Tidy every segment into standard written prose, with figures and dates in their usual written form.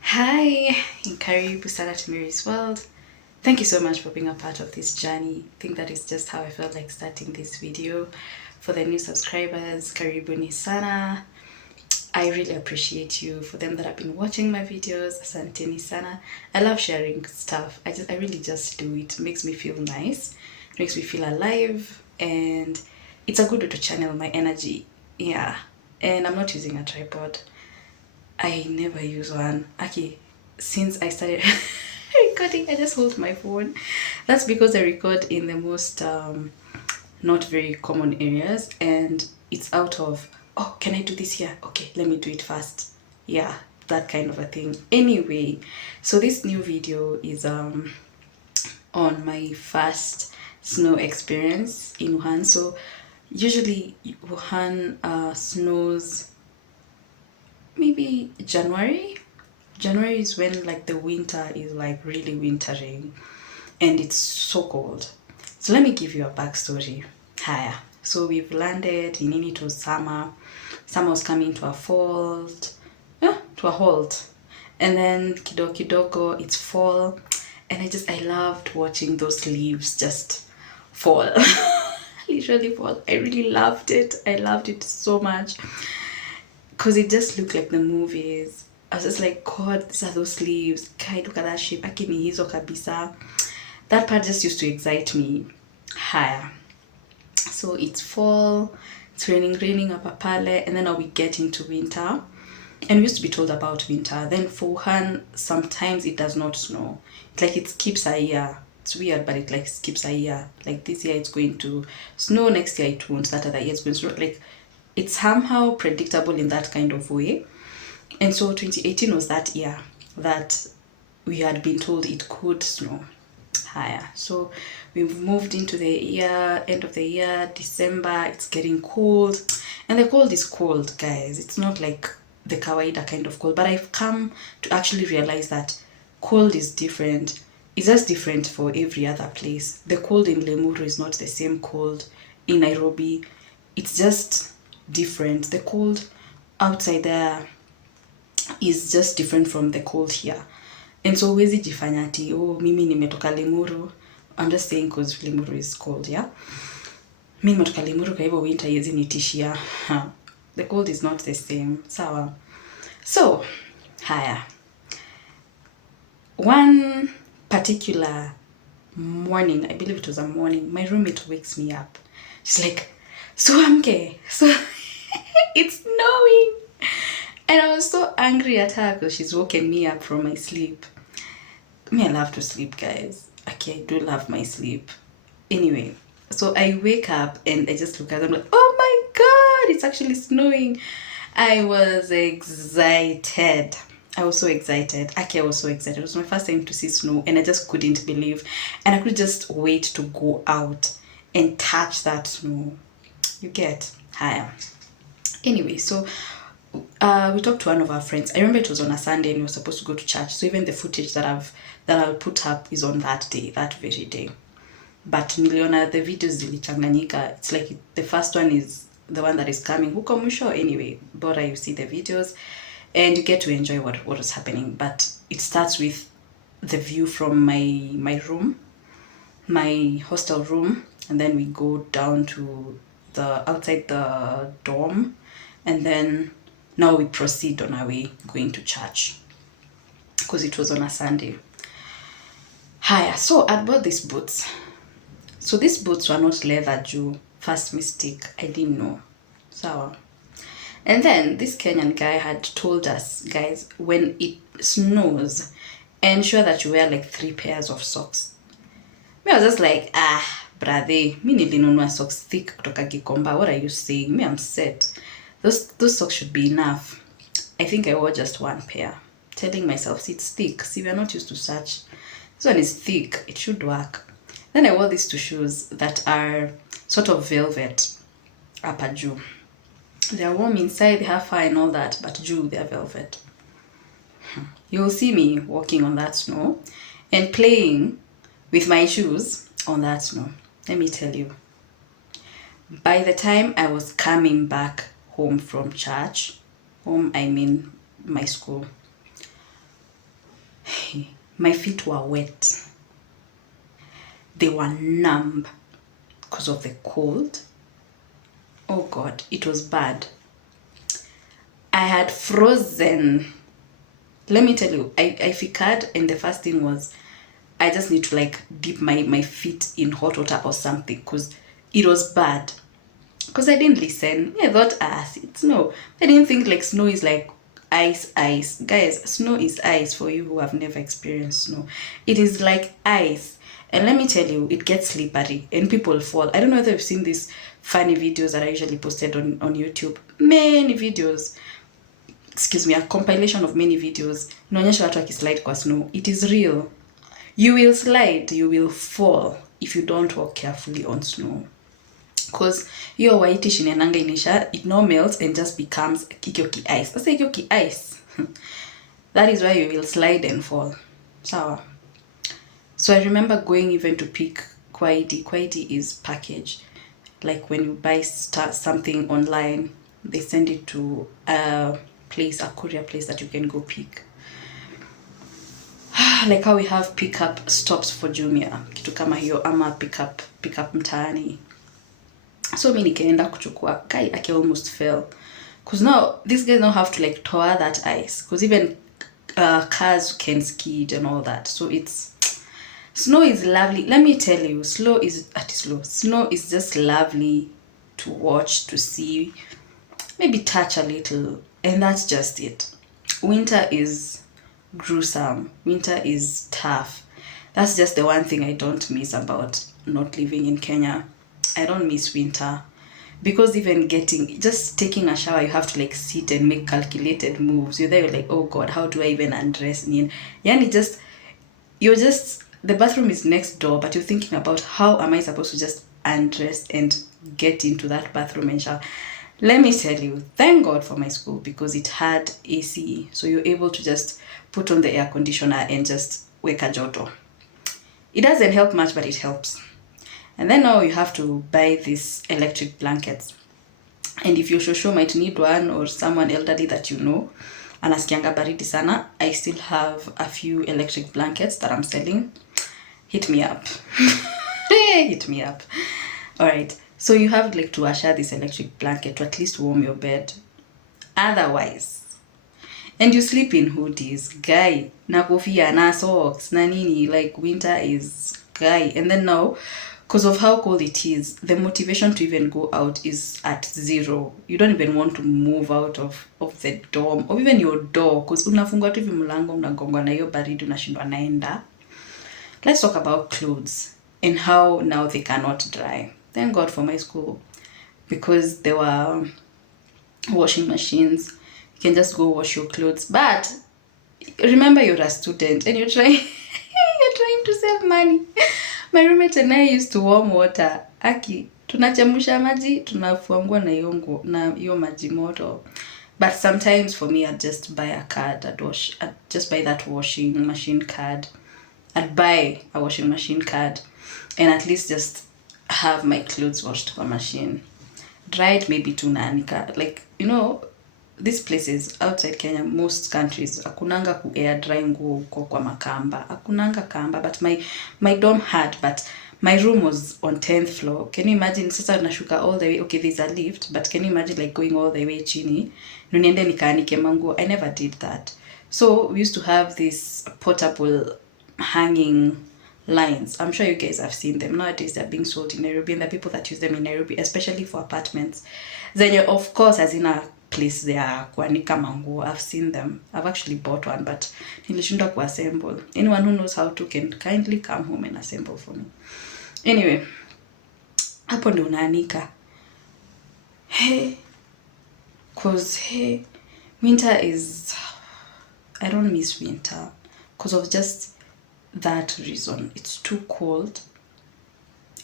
Hi, karibu sana to Mary's World. Thank you so much for being a part of this journey. I think that is just how I felt like starting this video. For the new subscribers, karibuni sana. I really appreciate you. For them that have been watching my videos, asanteni sana. I love sharing stuff. I really just do it. It makes me feel nice. It makes me feel alive, and it's a good way to channel my energy. Yeah, and I'm not using a tripod. I never use one. Okay, since I started recording, I just hold my phone. That's because I record in the most not very common areas, and it's out of, oh, can I do this here? Okay, let me do it fast. Yeah, that kind of a thing. Anyway, so this new video is on my first snow experience in Wuhan. So usually Wuhan snows maybe January. January is when like the winter is like really wintering and it's so cold. So let me give you a backstory. Haya. So we've landed in it was summer. Summer was coming to a halt. To a halt. And then kidogo kidogo it's fall. And I loved watching those leaves just fall. Literally fall. I really loved it. I loved it so much. Because it just looked like the movies. I was just like, God, these are those leaves. Kai, look at that shape. Akini hizo kabisa. That part just used to excite me. Higher. So it's fall, it's raining up pale, and then now we get into winter. And we used to be told about winter. Then for Wuhan, sometimes it does not snow. It's like it skips a year. It's weird, but it like skips a year. Like this year it's going to snow, next year it won't. That other year it's going to snow. Like it's somehow predictable in that kind of way. And so 2018 was that year that we had been told it could snow. Higher. So we've moved into the year, end of the year, December, it's getting cold. And the cold is cold, guys. It's not like the kawaida kind of cold. But I've come to actually realize that cold is different. It's just different for every other place. The cold in Lemuru is not the same cold in Nairobi. It's just different. The cold outside there is just different from the cold here. And so huwezi jifanya ati, oh, mimi nimetoka Limuru. I'm just saying because Limuru is cold, yeah? Mimi nimetoka Limuru kwa hivyo winter hizi nitishia. The cold is not the same. Sawa. So, haya. One particular morning, I believe it was a morning, my roommate wakes me up. She's like, so amke. So it's snowing. And I was so angry at her because she's woken me up from my sleep. I love to sleep, guys. Okay, I do love my sleep. Anyway, so I wake up and I just look at them like, oh my God, it's actually snowing. I was excited. I was so excited. I was so excited. It was my first time to see snow and I just couldn't believe. And I could just wait to go out and touch that snow. You get higher. Anyway, so we talked to one of our friends. I remember it was on a Sunday and we were supposed to go to church. So even the footage that I'll put up is on that day, that very day. But niliona the videos zilichanganyika. It's like the first one is the one that is coming huko mwisho. Anyway, bora you see the videos and you get to enjoy what was happening. But it starts with the view from my room, my hostel room, and then we go down to the outside the dorm, and then now we proceed on our way going to church because it was on a Sunday. Haya, so I bought these boots. So these boots were not leather, Jew. First mistake, I didn't know. Sawa. And then this Kenyan guy had told us, guys, when it snows, ensure that you wear like 3 pairs of socks. Me, I was just like, brother, mi nilinunua socks thick kutoka Gikomba. What are you saying? Me, I'm set. Those socks should be enough. I think I wore just 1 pair. Telling myself, see, it's thick. See, we're not used to such. This one is thick. It should work. Then I wore these 2 shoes that are sort of velvet. Upper juu. They're warm inside, they have fur and all that, but juu, they're velvet. You'll see me walking on that snow and playing with my shoes on that snow. Let me tell you. By the time I was coming back home from church, home I mean my school, my feet were wet. They were numb because of the cold. Oh God, it was bad. I had frozen. Let me tell you, I figured, and the first thing was, I just need to like dip my feet in hot water or something, because it was bad. Because I didn't listen. I thought, it's snow. I didn't think like snow is like ice. Guys, snow is ice for you who have never experienced snow. It is like ice. And let me tell you, it gets slippery and people fall. I don't know whether you've seen these funny videos that are usually posted on YouTube. Many videos. Excuse me, a compilation of many videos. Inaonyesha watu wakislide kwa snow. It is real. You will slide, you will fall if you don't walk carefully on snow. Because hiyo white inaendanga inisha, it now melts and just becomes kikyo ki ice. Sasa kikyo ki ice. That is why you will slide and fall. Sawa. So I remember going even to pick kwaidi. Kwaidi is package. Like when you buy something online, they send it to a courier place that you can go pick. Like how we have pickup stops for Jumia, kitu kama hiyo, ama pickup mtaani. So mimi nikaenda kuchukua, guy I almost fell, because now these guys now have to like tower that ice, because even cars can skid and all that. So snow is lovely. Let me tell you, snow is just lovely to watch, to see, maybe touch a little, and that's just it. Winter is gruesome. Winter is tough. That's just the one thing I don't miss about not living in Kenya. I don't miss winter, because even just taking a shower, you have to like sit and make calculated moves. You're there, you're like, oh God, how do I even undress? The bathroom is next door, but you're thinking about how am I supposed to just undress and get into that bathroom and shower. Let me tell you, thank God for my school, because it had AC. So you're able to just put on the air conditioner and just wake a joto. It doesn't help much, but it helps. And then now you have to buy these electric blankets. And if your shosho might need one, or someone elderly that you know, anasikianga baridi sana, I still have a few electric blankets that I'm selling. Hit me up. Hit me up. Alright. So you have like to usher this electric blanket to at least warm your bed. Otherwise, and you sleep in hoodies, guy, na kofia, na socks, na nini, like winter is guy. And then now, because of how cold it is, the motivation to even go out is at zero. You don't even want to move out of the dorm, or even your door, because unafungwa tu hivi mlango, unagongwa na hiyo baridi, unashindwa naenda. Let's talk about clothes and how now they cannot dry. Thank God for my school, because there were washing machines. You can just go wash your clothes. But remember, you're a student and you're trying to save money. My roommate and I used to warm water. Tunachemusha maji, tunafua na hiyo maji moto. But sometimes for me, I'd just buy a card. I'd just buy that washing machine card. I'd buy a washing machine card and at least just have my clothes washed for machine. Dried maybe tunanika. Like, these places outside Kenya, most countries, akunanga ku air dry nguo kwa makamba. Akunanga kamba, but my dorm had, but my room was on 10th floor. Can you imagine, sasa nashuka all the way? Okay, there's a lift, but can you imagine like going all the way chini? Nuniende nikaanike manguo. I never did that. So we used to have this portable hanging lines. I'm sure you guys have seen them. Nowadays they're being sold in Nairobi, and the people that use them in Nairobi, especially for apartments, then of course as in a place there kuanika manguo. I've seen them. I've actually bought one, but nilishindwa kuassemble. Anyone who knows how to can kindly come home and assemble for me. Anyway, hapo ndio unaanika. Cause winter is, I don't miss winter because of just that reason. It's too cold.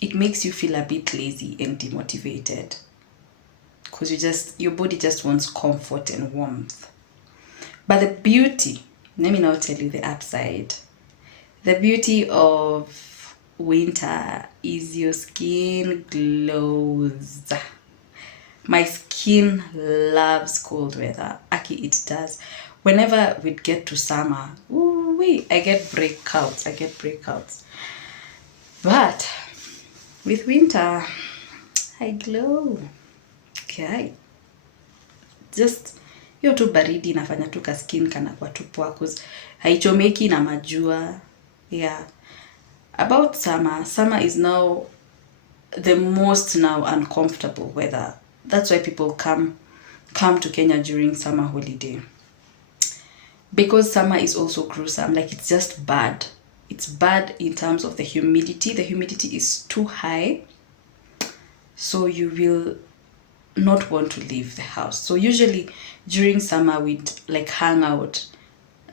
It makes you feel a bit lazy and demotivated, because your body just wants comfort and warmth. But the beauty, let me now tell you the upside. The beauty of winter is your skin glows. My skin loves cold weather. Aki, it does. Whenever we get to summer, I get breakouts. But with winter, I glow. Okay. Just hiyo tu baridi inafanya tu ka skin kanakuwa tu poa cause haichomeki na majua. Yeah. About summer is now the most now uncomfortable weather. That's why people come to Kenya during summer holiday. Because summer is also gruesome. Like, it's just bad. It's bad in terms of the humidity. The humidity is too high. So you will not want to leave the house. So usually during summer we'd like hang out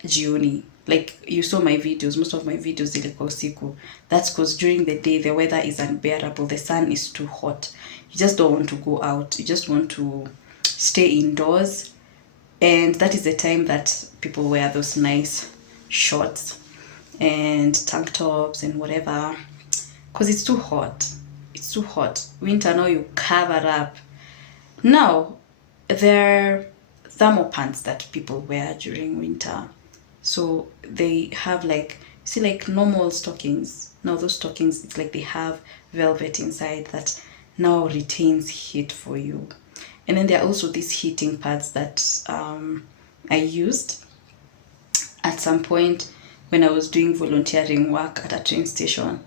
jioni. Like, you saw my videos, most of my videos zilikuwa usiku. That's because during the day the weather is unbearable. The sun is too hot. You just don't want to go out. You just want to stay indoors. And that is the time that people wear those nice shorts and tank tops and whatever, because it's too hot. It's too hot. Winter, now you cover up. Now, there are thermal pants that people wear during winter. So they have like, see, like normal stockings. Now those stockings, it's like they have velvet inside that now retains heat for you. And then there are also these heating pads that I used at some point when I was doing volunteering work at a train station.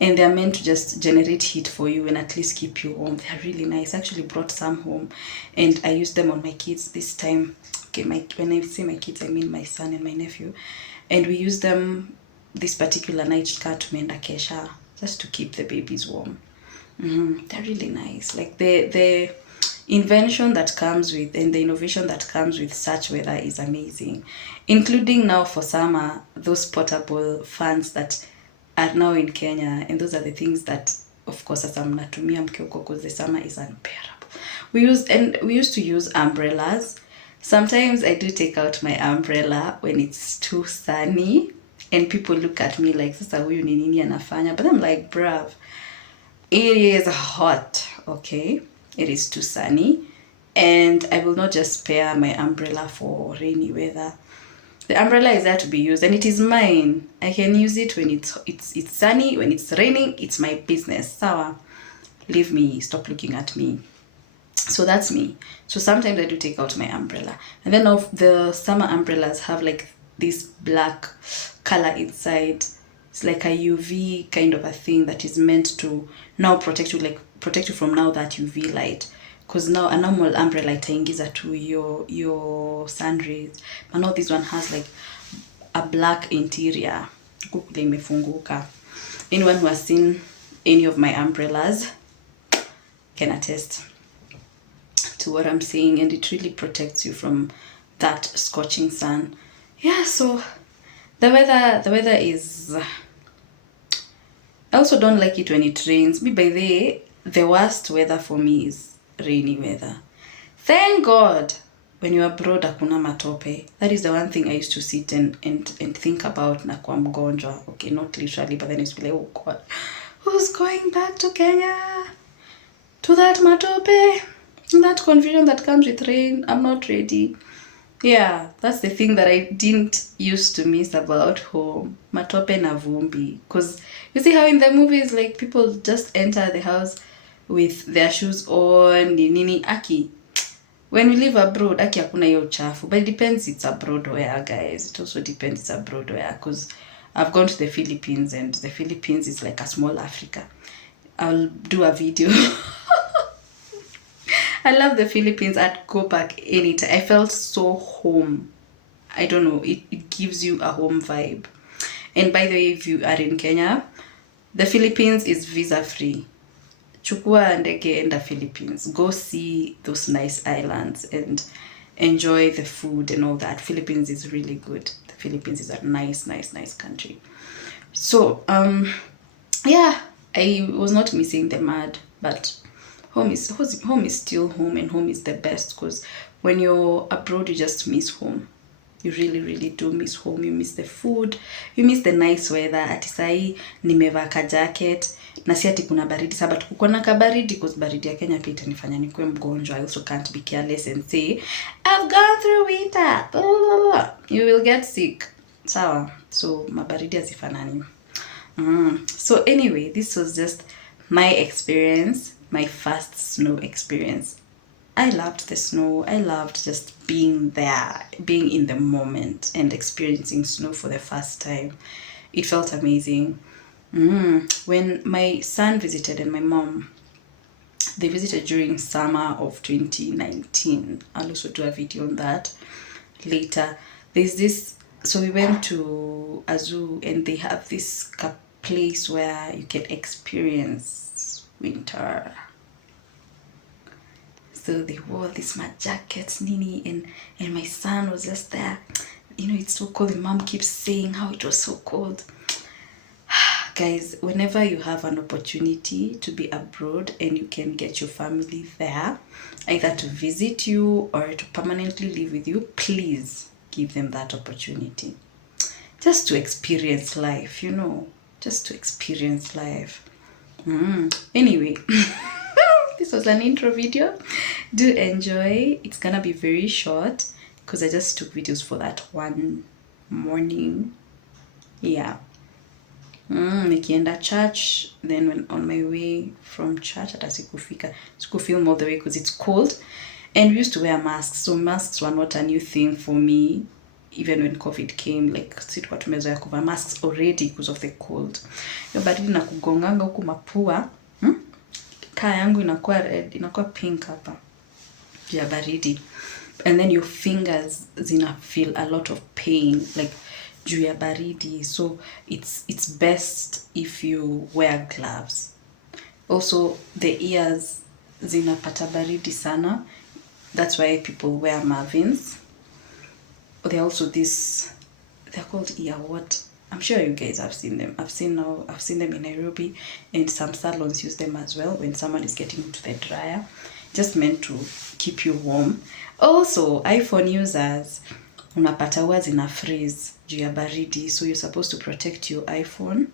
And they're meant to just generate heat for you and at least keep you warm. They're really nice. I actually brought some home and I used them on my kids this time. Okay, when I say my kids, I mean my son and my nephew. And we used them this particular night tumeenda kesha just to keep the babies warm. They're really nice. Like, the invention that comes with and the innovation that comes with such weather is amazing, including now for summer those portable fans that are now in Kenya. And those are the things that, of course, as I'm natumia mkioko, because the summer is unbearable. We used to use umbrellas. Sometimes I do take out my umbrella when it's too sunny and people look at me like, sasa huyu ni nini anafanya? But I'm like, bruv, it is hot, okay? It is too sunny, and I will not just spare my umbrella for rainy weather. The umbrella is there to be used, and it is mine. I can use it when it's sunny. When it's raining, it's my business. Sawa, leave me. Stop looking at me. So that's me. So sometimes I do take out my umbrella, and then of the summer umbrellas have like this black color inside. It's like a UV kind of a thing that is meant to now protect you from now that UV light. Because now a normal umbrella itaingiza to your sun rays, but now this one has like a black interior. Anyone who has seen any of my umbrellas can attest to what I'm saying, and it really protects you from that scorching sun. Yeah, so the weather is, I also don't like it when it rains. By the worst weather for me is rainy weather. Thank God when you're abroad hakuna matope. That is the one thing I used to sit and think about na kwa mgonjwa. Okay, not literally, but then it's like, oh God, who's going back to Kenya? To that matope? That confusion that comes with rain. I'm not ready. Yeah, that's the thing that I didn't used to miss about home. Matope na vumbi. Because you see how in the movies, like, people just enter the house with their shoes on, nini, aki. When we live abroad, aki hakuna hiyo chafu. But it depends, it's abroad where, guys. It also depends, it's abroad where. Because I've gone to the Philippines, and the Philippines is like a small Africa. I'll do a video. I love the Philippines. I'd go back anytime. I felt so home. I don't know. It gives you a home vibe. And by the way, if you are in Kenya, the Philippines is visa free. Chukua ndege enda Philippines. Go see those nice islands and enjoy the food and all that. Philippines is really good. The Philippines is a nice country. So, yeah, I was not missing the mud, but home is still home, and home is the best, because when you're abroad you just miss home. You really do miss home. You miss the food, you miss the nice weather. Ati sahi nimevaa ka jacket na si ati kuna baridi saba tukuko na kabaridi, because baridi ya Kenya pia itanifanya nikuwe mgonjwa. I also can't be careless and say I've gone through winter, blah, blah, blah. You will get sick. Sawa, so mabaridi hazifanani. So anyway, this was just my experience, my first snow experience. I loved the snow. I loved just being there, being in the moment and experiencing snow for the first time. It felt amazing. When my son visited and my mom, they visited during summer of 2019. I'll also do a video on that later. There's this, so we went to a zoo and they have this place where you can experience winter. So they wore these smart jackets, Nini, and my son was just there. You know, it's so cold. And mom keeps saying how it was so cold. Guys, whenever you have an opportunity to be abroad and you can get your family there, either to visit you or to permanently live with you, please give them that opportunity. Just to experience life, you know, just to experience life. Anyway, this was an intro video. Do enjoy. It's gonna be very short because I just took videos for that one morning. Yeah. Nikienda church, then when on my way from church, hata sikufilm all the way because it's cold, and we used to wear masks, so masks were not a new thing for me. Even when COVID came, like sikuwa tumezoea kuvaa masks already because of the cold. Yo baridi na kugonganga huku mapua, kaa yangu inakuwa red, inakuwa pink hapa ya baridi, and then your fingers zina feel a lot of pain like juu ya baridi. So it's best if you wear gloves. Also the ears zinapata baridi sana, that's why people wear Marvins. They're also they're called ear what, I'm sure you guys have seen them. I've seen them in Nairobi, and some salons use them as well when someone is getting into the dryer, just meant to keep you warm. Also iPhone users, unapata huwa zina freeze juu ya baridi, so you're supposed to protect your iPhone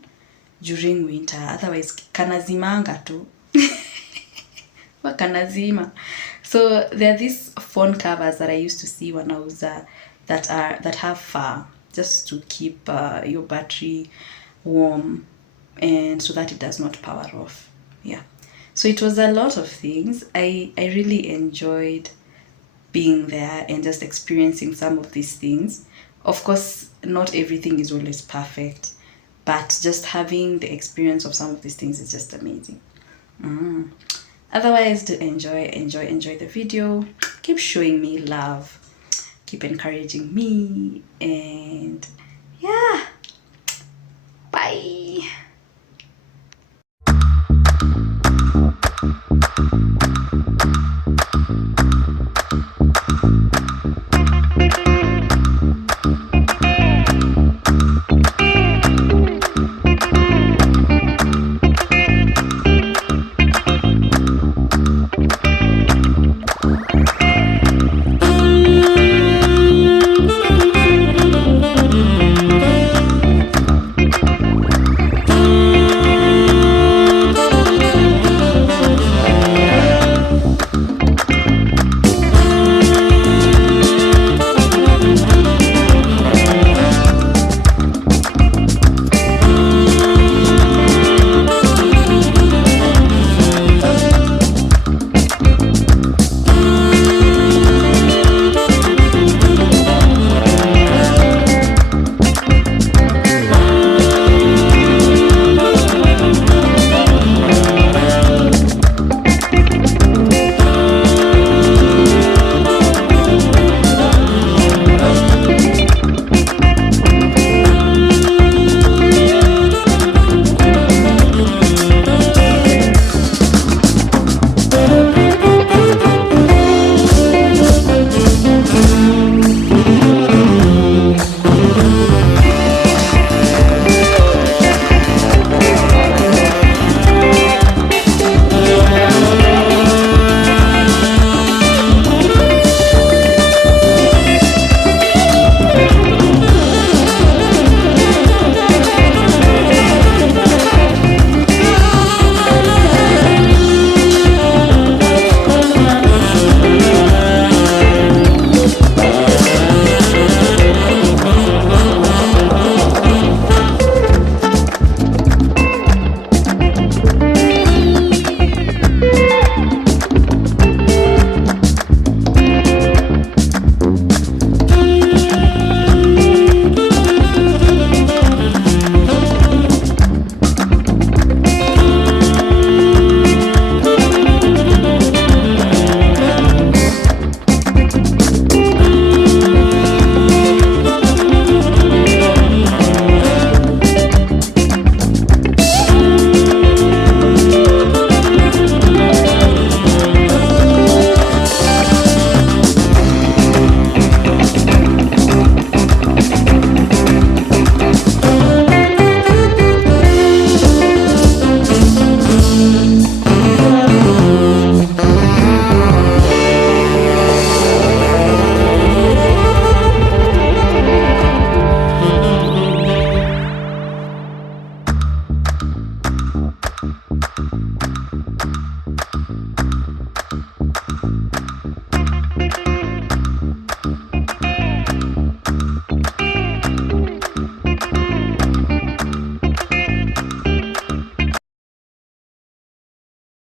during winter, otherwise kanazimanga tu. Wakanazima. So there are these phone covers that I used to see wanauza that have fur, just to keep your battery warm and so that it does not power off. Yeah, so it was a lot of things. I really enjoyed being there and just experiencing some of these things. Of course, not everything is always perfect, but just having the experience of some of these things is just amazing. Otherwise, do enjoy the video. Keep showing me love, keep encouraging me, and yeah, bye.